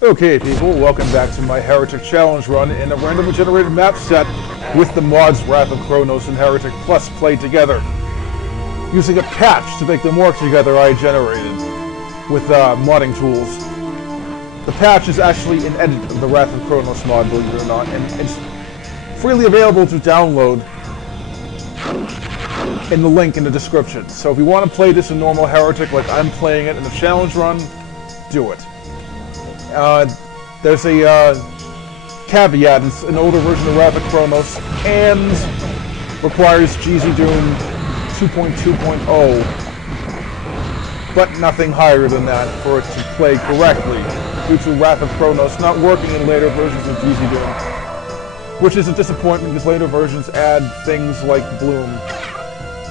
Okay people, welcome back to my Heretic Challenge run in a randomly generated map set with the mods Wrath of Chronos and Heretic Plus played together. Using a patch to make them work together I generated with modding tools. The patch is actually an edit of the Wrath of Chronos mod, believe it or not, and it's freely available to download in the link in the description. So if you want to play this in normal Heretic like I'm playing it in the challenge run, do it. There's a caveat. It's an older version of Wrath of Chronos and requires GZDoom 2.2.0, but nothing higher than that for it to play correctly due to Wrath of Chronos not working in later versions of GZDoom, which is a disappointment because later versions add things like Bloom,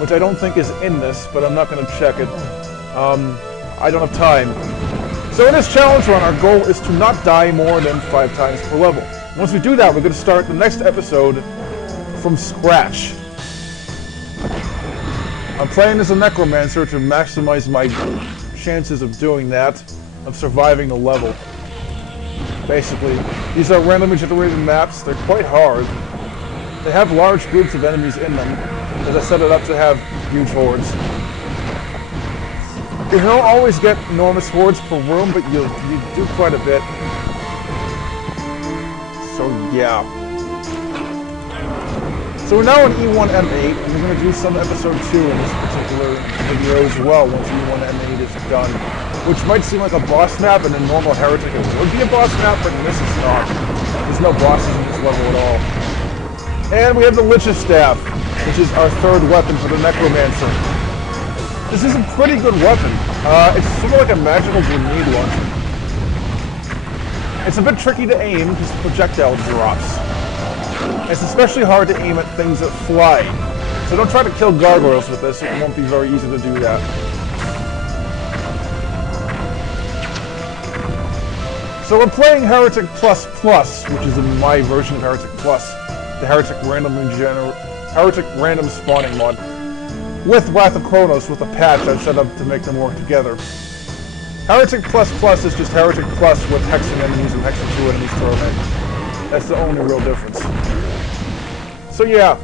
which I don't think is in this, but I'm not going to check it. I don't have time. So in this challenge run, our goal is to not die more than 5 times per level. Once we do that, we're going to start the next episode from scratch. I'm playing as a Necromancer to maximize my chances of doing that, of surviving the level. Basically, these are randomly generated maps. They're quite hard. They have large groups of enemies in them, as I set it up to have huge hordes. You don't always get enormous hordes per room, but you do quite a bit. So yeah. So we're now on E1M8, and we're going to do some episode 2 in this particular video as well, once E1M8 is done. Which might seem like a boss map, and in normal Heretic it would be a boss map, but in this is not. There's no bosses in this level at all. And we have the Lich's Staff, which is our third weapon for the Necromancer. This is a pretty good weapon. It's sort of like a magical grenade launcher. It's a bit tricky to aim because projectile drops. It's especially hard to aim at things that fly. So don't try to kill gargoyles with this, it won't be very easy to do that. So we're playing Heretic Plus Plus, which is in my version of Heretic Plus, the Heretic Random Spawning mod, with Wrath of Chronos with a patch I've set up to make them work together. Heretic Plus Plus is just Heretic Plus with hexing enemies and hexing 2 enemies thrown in. That's the only real difference. So yeah.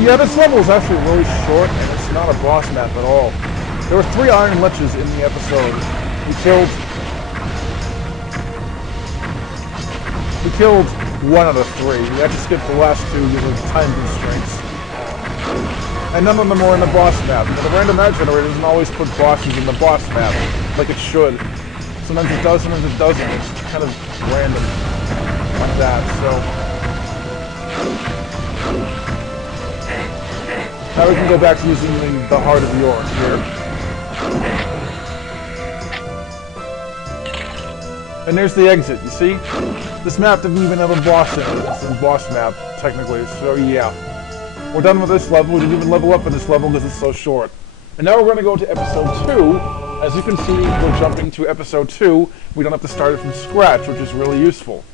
Yeah, this level is actually really short, and it's not a boss map at all. There were 3 Iron Liches in the episode. We killed 1 out of 3. We had to skip the last 2 due to time constraints. And none of them were in the boss map. But the random map generator doesn't always put bosses in the boss map, like it should. Sometimes it does, sometimes it doesn't. It's kind of random like that, so... Now we can go back to using the Heart of York here. And there's the exit, you see? This map didn't even have a boss in it. It's a boss map, technically, so yeah. We're done with this level. We didn't even level up in this level because it's so short. And now we're going to go to episode 2. As you can see, we're jumping to episode 2. We don't have to start it from scratch, which is really useful.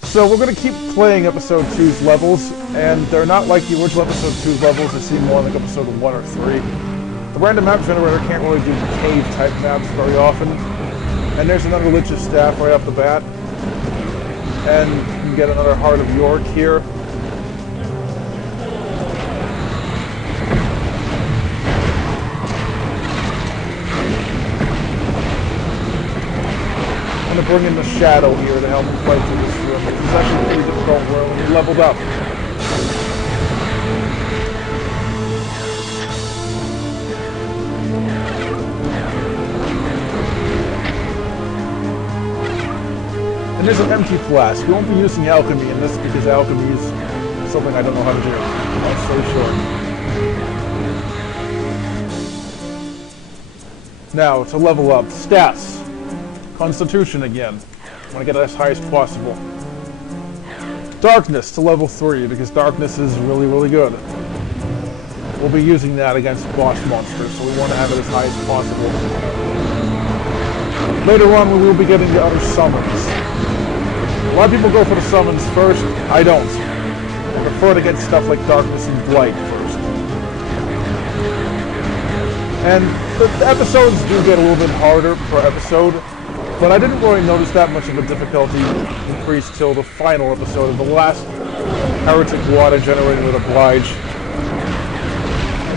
So we're going to keep playing episode 2's levels, and they're not like the original episode 2's levels. They seem more like episode 1 or 3. The random map generator can't really do cave type maps very often. And there's another Lich's Staff right off the bat. And you can get another Heart of York here. I'm going to bring in the Shadow here to help me fight through this room. It's actually a pretty difficult room. We leveled up. And there's an empty flask. We won't be using alchemy in this because alchemy is something I don't know how to do. That's so short. Now, to level up. Stats. Constitution again. I want to get it as high as possible. Darkness to level 3, because darkness is really, really good. we'll be using that against boss monsters, so we want to have it as high as possible. Later on, we will be getting the other summons. A lot of people go for the summons first. I don't. I prefer to get stuff like Darkness and Blight first. And the episodes do get a little bit harder per episode, but I didn't really notice that much of a difficulty increase till the final episode of the last Heretic Water generated with Oblige.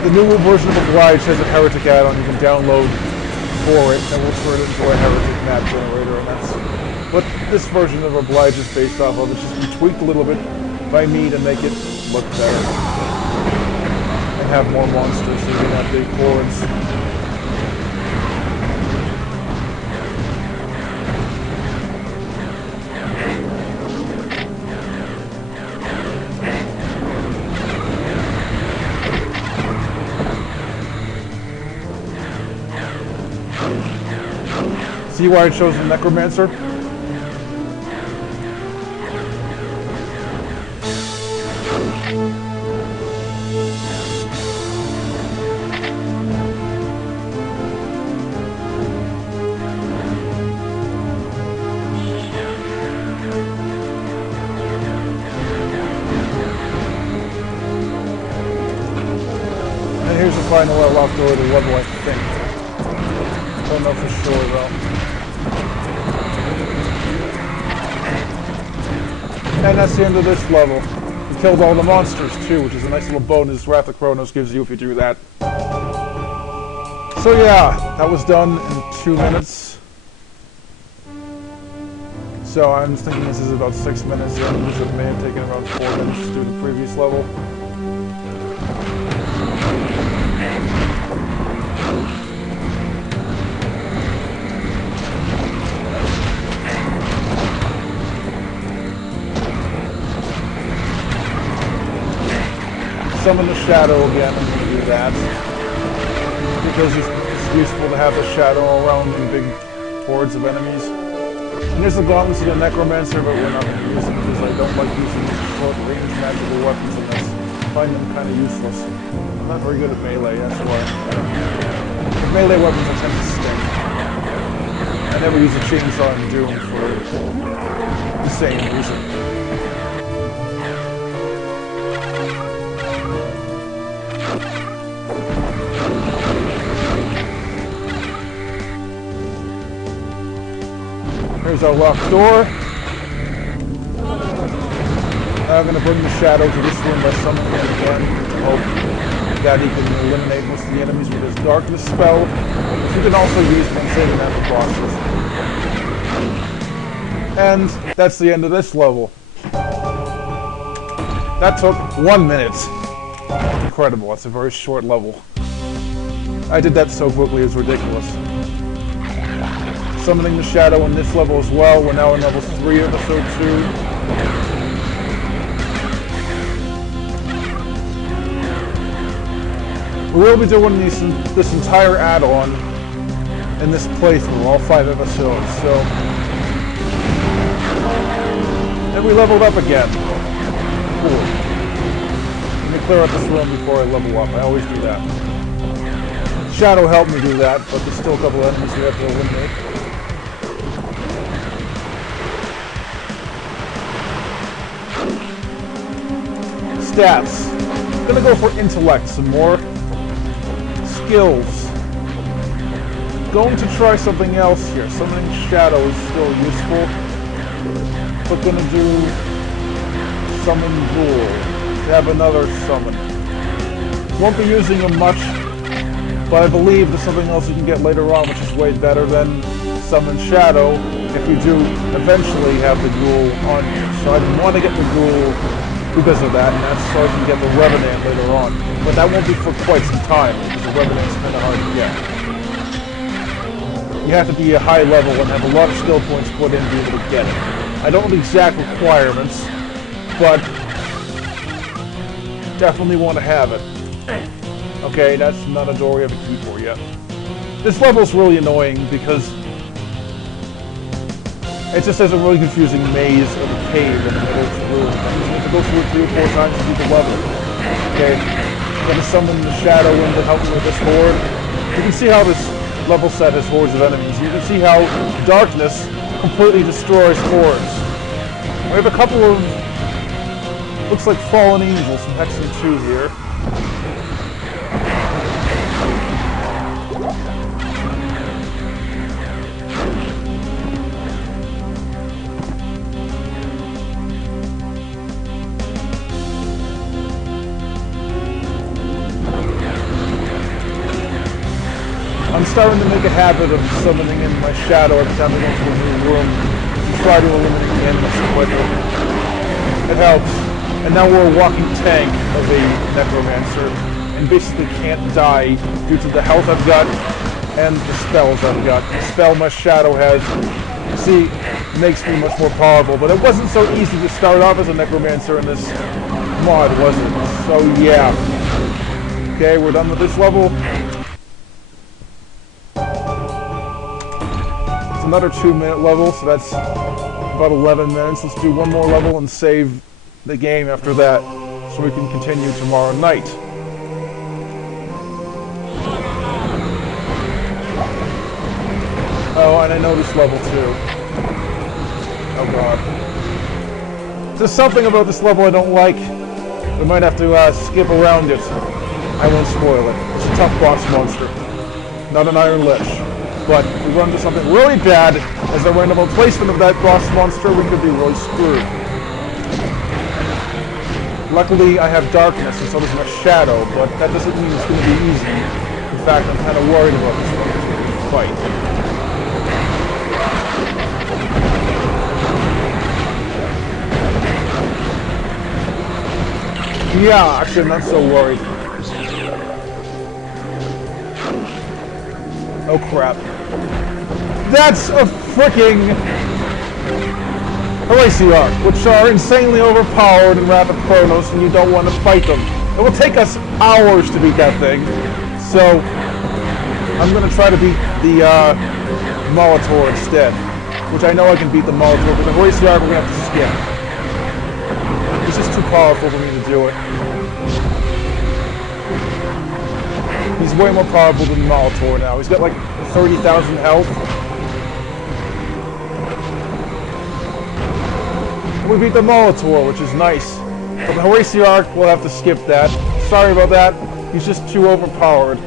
The new version of Oblige has a Heretic add-on you can download for it, and we'll turn it into a Heretic map generator, and that's what this version of Oblige is based off of. It's just been tweaked a little bit by me to make it look better and have more monsters so you can have big hordes. See why I chose the Necromancer? And here's the final outdoor level, I think. Don't know for sure though. And that's the end of this level. We killed all the monsters too, which is a nice little bonus Wrath of Chronos gives you if you do that. So yeah, that was done in 2 minutes. So I'm thinking this is about 6 minutes in, which it may have taken around 4 minutes to do the previous level. Summon the Shadow again, I'm going to do that. Because it's useful to have the Shadow around in big hordes of enemies. And there's the Gauntlets of the Necromancer, but we're not going to use them because I don't like using short-range magical weapons in this. I find them kind of useless. I'm not very good at melee, that's why. With melee weapons I tend to sting. I never use a chainsaw in Doom for the same reason. Here's our locked door. I'm going to bring the Shadow to this room by summoning it again. Hope that he can eliminate most of the enemies with his Darkness spell, which you can also use when saving out the bosses. And that's the end of this level. That took 1 minute. Incredible, that's a very short level. I did that so quickly, it's ridiculous. Summoning the Shadow in this level as well. We're now in level 3 of episode 2. We will be doing this entire add-on in this playthrough, all 5 episodes, so... And we leveled up again. Cool. Let me clear out this room before I level up. I always do that. Shadow helped me do that, but there's still a couple enemies we have to eliminate. Stats. I'm gonna go for intellect some more. Skills. Going to try something else here. Summoning Shadow is still useful. But gonna do Summon Ghoul. To have another summon. Won't be using them much, but I believe there's something else you can get later on which is way better than Summon Shadow if you do eventually have the Ghoul on you. So I want to get the Ghoul because of that, and that's so I can get the Revenant later on. But that won't be for quite some time, because the Revenant's kind of hard to get. You have to be a high level and have a lot of skill points put in to be able to get it. I don't know the exact requirements, but definitely want to have it. Okay, that's not a door we have a key for yet. This level's really annoying because it just has a really confusing maze of a cave in the middle of the room. You have to go through it 3 or 4 times to beat the level. Okay? Gotta summon the Shadow in to help me with this horde. You can see how this level set has hordes of enemies. You can see how darkness completely destroys hordes. We have a couple of, looks like fallen angels from Hexen 2 here. I'm starting to make a habit of summoning in my Shadow every time I go into a new room and try to eliminate the enemies quickly. It helps. And now we're a walking tank of a Necromancer and basically can't die due to the health I've got and the spells I've got. The spell my Shadow has, see, makes me much more powerful, but it wasn't so easy to start off as a Necromancer in this mod, was it? So yeah. Okay, we're done with this level. Another 2-minute level, so that's about 11 minutes. Let's do one more level and save the game after that, so we can continue tomorrow night. Oh, and I know this level too. Oh god. There's something about this level I don't like. We might have to skip around it. I won't spoil it. It's a tough boss monster. Not an Iron Lich. But if we run into something really bad, as a random placement of that boss monster, we could be really screwed. Luckily, I have darkness, and so does my Shadow, but that doesn't mean it's going to be easy. In fact, I'm kind of worried about this fight. Yeah, actually, I'm not so worried. Oh crap. That's a freaking Heresiarch, which are insanely overpowered in Rapid Chronos, and you don't want to fight them. It will take us hours to beat that thing, so I'm going to try to beat the Molitor instead, which I know I can beat the Molitor, but the Heresiarch we're going to have to skip. He's just too powerful for me to do it. He's way more powerful than Molitor now. He's got like 30,000 health. We beat the Molitor, which is nice. But the Heresiarch, we'll have to skip that. Sorry about that. He's just too overpowered.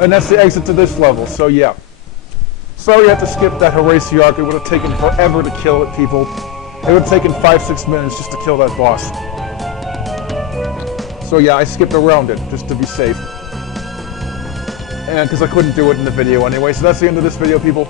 And that's the exit to this level, so yeah. Sorry you have to skip that Heresiarch. It would have taken forever to kill it, people. It would have taken 5-6 minutes just to kill that boss. So yeah, I skipped around it, just to be safe. And because I couldn't do it in the video anyway, so that's the end of this video, people.